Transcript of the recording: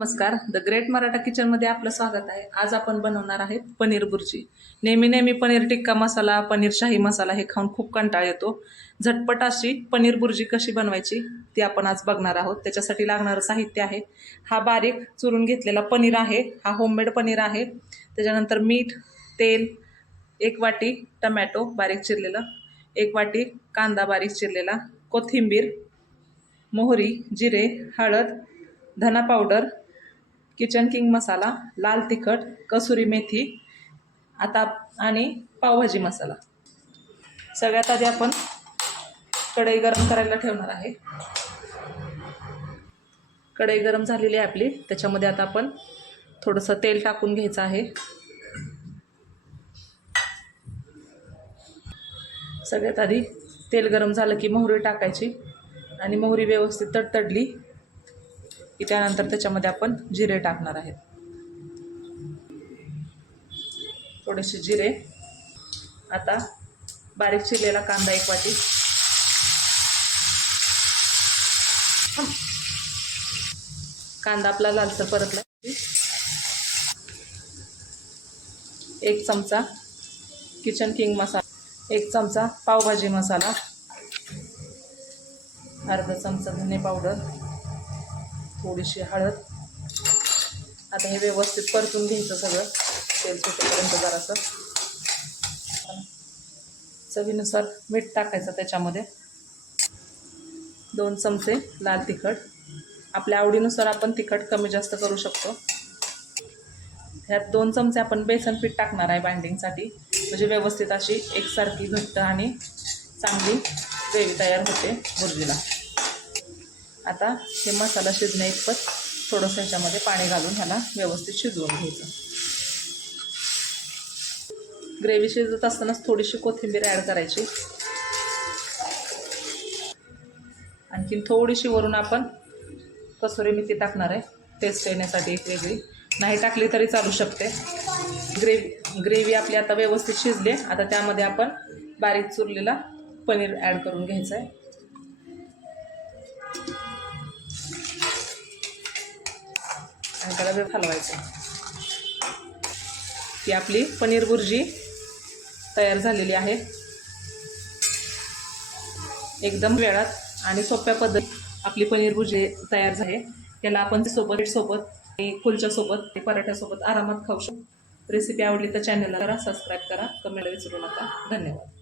नमस्कार, the great Maratha किचनमध्ये आपलं स्वागत आहे। आज आपण बनवणार आहे पनीर बुर्जी। नेहमी पनीर टिक्का मसाला, पनीर शाही मसाला हे खाऊन खूप कंटाळा येतो। झटपट अशी पनीर बुर्जी कशी बनवायची ती आपण आज बघणार आहोत। त्याच्यासाठी लागणारं साहित्य आहे हा बारीक चुरून घेतलेला पनीर आहे, हा होममेड पनीर आहे। त्याच्यानंतर मीठ, तेल, 1 वाटी टोमॅटो बारीक चिरलेला, 1 वाटी कांदा बारीक चिरलेला, कोथिंबीर, मोहरी, जिरे, हळद, धना पावडर, किचन किंग मसाला, लाल तिखट, कसुरी मेथी आता आणि पावभाजी मसाला। सगळ्यात आधी आपण कढई गरम करायला ठेवणार आहे। कढई गरम झालेली आहे आपली, त्याच्यामध्ये आता आपण थोडंसं तेल टाकून घ्यायचं आहे। सगळ्यात आधी तेल गरम झालं की मोहरी टाकायची आणि मोहरी व्यवस्थित तडतडली की त्यानंतर त्याच्यामध्ये आपण जिरे टाकणार आहेत। थोडेसे जिरे, आता बारीक चिरलेला कांदा 1 वाटी, कांदा आपला लालसर परतला, 1 चमचा किचन किंग मसाला, 1 चमचा पावभाजी मसाला, अर्धा चमचा धने पावडर, थोडीशी हळद। आता हे व्यवस्थित परतून घ्यायचं सगळं तेल सुटेपर्यंत। जरासं चवीनुसार मीठ टाकायचं त्याच्यामध्ये, 2 चमचे लाल तिखट, आपल्या आवडीनुसार आपण तिखट कमी जास्त करू शकतो। ह्यात 2 चमचे आपण बेसन पीठ टाकणार आहे बाइंडिंगसाठी, म्हणजे व्यवस्थित अशी एकसारखी घट्ट आणि चांगली ग्रेव्ही तयार होते बुर्जीला। आता हे मसाला शिजण्याइतपत थोडंसं ह्याच्यामध्ये पाणी घालून ह्याला व्यवस्थित शिजवून घ्यायचं। ग्रेव्ही शिजत असतानाच थोडीशी कोथिंबीर ॲड करायची, आणखीन थोडीशी वरून आपण कसुरी मेथी टाकणार आहे टेस्ट येण्यासाठी एक वेगळी, नाही टाकली तरी चालू शकते। ग्रेव्ही आपली आता व्यवस्थित शिजली। आता त्यामध्ये आपण बारीक चुरलेला पनीर ॲड करून घ्यायचं आहे आणि त्याला हलवायचं। ती आपली पनीर बुर्जी तयार झालेली आहे। एकदम वेळात आणि सोप्या पद्धतीत आपली पनीर बुर्जी तयार झाली। त्याला आपण सोबत कुलच्या सोबत, पराठ्यासोबत आरामात खाऊ शकतो। रेसिपी आवडली तर चॅनलला करा, सबस्क्राईब करा, कमेंट विसरू नका। धन्यवाद।